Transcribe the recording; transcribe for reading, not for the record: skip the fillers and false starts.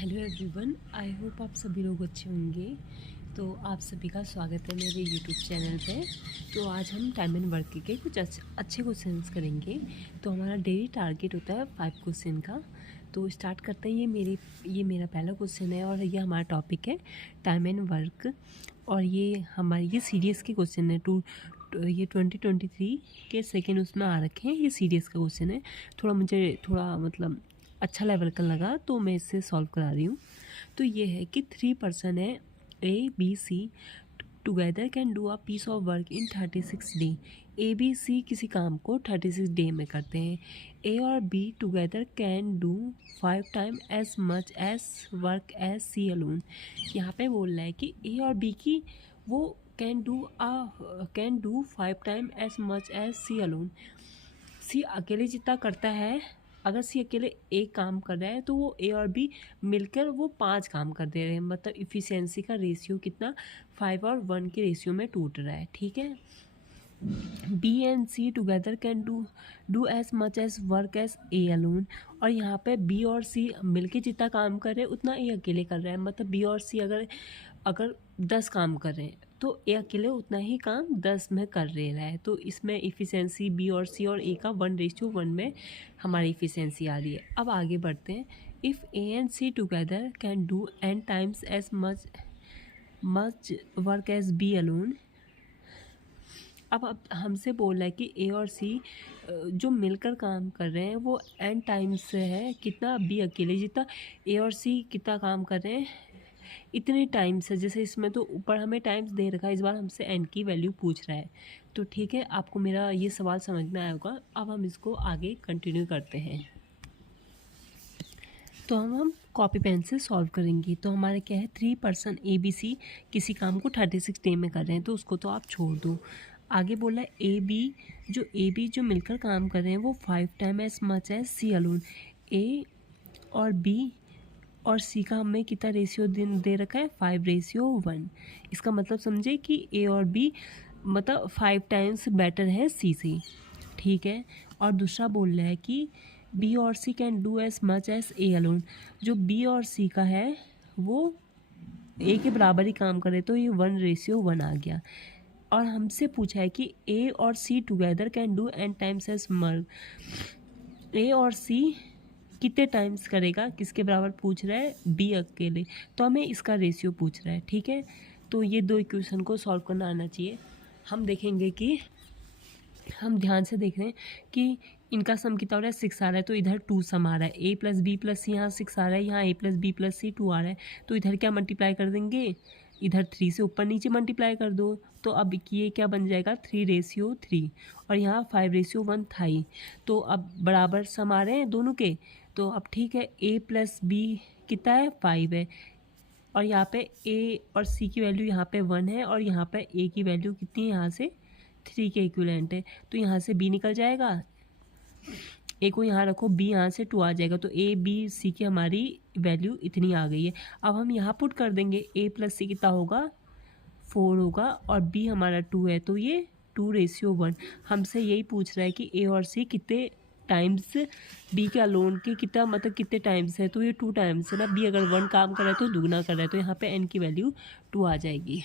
Hello everyone, I hope आप सभी लोग अच्छे होंगे। तो आप सभी का स्वागत है मेरे यूट्यूब चैनल पे। तो आज हम टाइम एंड वर्क के कुछ अच्छे क्वेश्चंस करेंगे। तो हमारा डेली टारगेट होता है 5 क्वेश्चन का। तो स्टार्ट करते हैं। ये मेरा पहला क्वेश्चन है और ये हमारा टॉपिक है टाइम एंड वर्क। और ये सीरीज़ के क्वेश्चन है। ये 2023 के सेकेंड उसमें आ रखे हैं। ये सीरीज़ का क्वेश्चन है। मुझे मतलब अच्छा लेवल का लगा तो मैं इससे सॉल्व करा रही हूँ। तो ये है कि 3 पर्सन है ABC together can do a piece of work in 36 day. ABC किसी काम को 36 डे में करते हैं। A और B together can do 5 time as much as work as C alone. यहाँ पे बोल रहा है कि A और B की वो can do 5 time as much as C alone. C अकेले जितना करता है, अगर C अकेले एक काम कर रहा है तो वो A और B मिलकर वो 5 काम कर दे रहे हैं। मतलब इफ़िशियंसी का रेशियो कितना 5 और 1 के रेशियो में टूट रहा है। ठीक है। B and C together can do as much as work as A alone. और यहाँ पे B और C मिलके जितना काम कर रहे हैं उतना A अकेले कर रहा है। मतलब B और C अगर 10 काम कर रहे हैं तो A अकेले उतना ही काम 10 में कर रहा है। तो इसमें इफ़िशियंसी B और C और A का 1:1 में हमारी इफ़िशियंसी आ रही है। अब आगे बढ़ते हैं। If A and C together can do n times as much work as B alone. अब हमसे बोल रहा है कि A और C जो मिलकर काम कर रहे हैं वो n टाइम्स है कितना B अकेले जितना A और C कितना काम कर रहे हैं इतने टाइम्स है। जैसे इसमें तो ऊपर हमें टाइम्स दे रखा है, इस बार हमसे n की वैल्यू पूछ रहा है। तो ठीक है, आपको मेरा ये सवाल समझ में आया होगा। अब हम इसको आगे कंटिन्यू करते हैं। तो हम कॉपी पेन से सॉल्व करेंगे। तो हमारे क्या है, 3 पर्सन ABC किसी काम को 36 डे में कर रहे हैं तो उसको तो आप छोड़ दो। आगे बोला है AB जो मिलकर काम कर रहे हैं वो 5 time as much as C alone. A और B और C का हमें कितना रेशियो दे रखा है 5:1। इसका मतलब समझे कि A और B मतलब 5 टाइम्स बेटर है C से। ठीक है। और दूसरा बोल रहा है कि B और C can do as much as A alone. जो B और C का है वो A के बराबर ही काम करे तो ये 1:1 आ गया। और हमसे पूछा है कि A और C together can do n times as मर्ग। A और C कितने टाइम्स करेगा, किसके बराबर पूछ रहा है, B अकेले। तो हमें इसका रेशियो पूछ रहा है। ठीक है। तो ये दो इक्वेशन को सॉल्व करना आना चाहिए। हम देखेंगे कि हम ध्यान से देख रहे हैं कि इनका सम कितना हो रहा है 6 आ रहा है। तो इधर 2 सम आ रहा है। A + B + C यहाँ 6 आ रहा है, यहाँ A + B + C 2 आ रहा है। तो इधर क्या मल्टीप्लाई कर देंगे, इधर 3 से ऊपर नीचे मल्टीप्लाई कर दो। तो अब ये क्या बन जाएगा 3:3 और यहाँ 5:1 था ही। तो अब बराबर सम आ रहे हैं दोनों के। तो अब ठीक है, A + B कितना है 5 है। और यहाँ पे A और C की वैल्यू यहाँ पे 1 है और यहाँ पे A की वैल्यू कितनी है, यहाँ से 3 के इक्विवेलेंट है। तो यहाँ से B निकल जाएगा, A को यहाँ रखो, B यहाँ से 2 आ जाएगा। तो A B C की हमारी वैल्यू इतनी आ गई है। अब हम यहाँ पुट कर देंगे, A + C कितना होगा 4 होगा और B हमारा 2 है। तो ये 2:1 हमसे यही पूछ रहा है कि A और C कितने टाइम्स B के अलोन के कितना मतलब कितने टाइम्स है। तो ये 2 टाइम्स है ना। B अगर 1 काम कर रहा है तो दुगना कर रहा है। तो यहाँ पे n की वैल्यू 2 आ जाएगी।